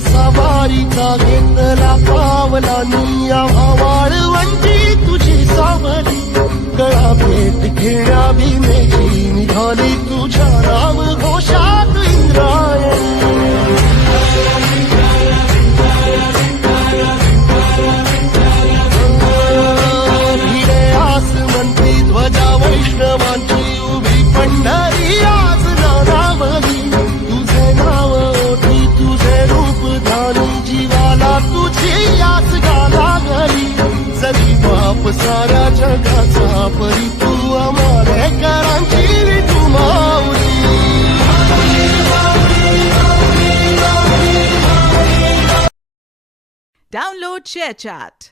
सवारीचा घेतला पावलानी आम्हा वाळवंटी तुझी सावली गळा भेट घेण्या भीमेची निघाली तुझ्या नाम घोषात इंद्रायणी भिडे आसमंती ध्वजा वैष्णवांची उभी पंढरी आज नानावली तुझे नाव ओठी तुझे रूप धानी जीवाला तुझी याच गाला गली जरी बाप साऱ्या जगाचा परी तू आमालेकरांची विठू माऊली Download ShareChat.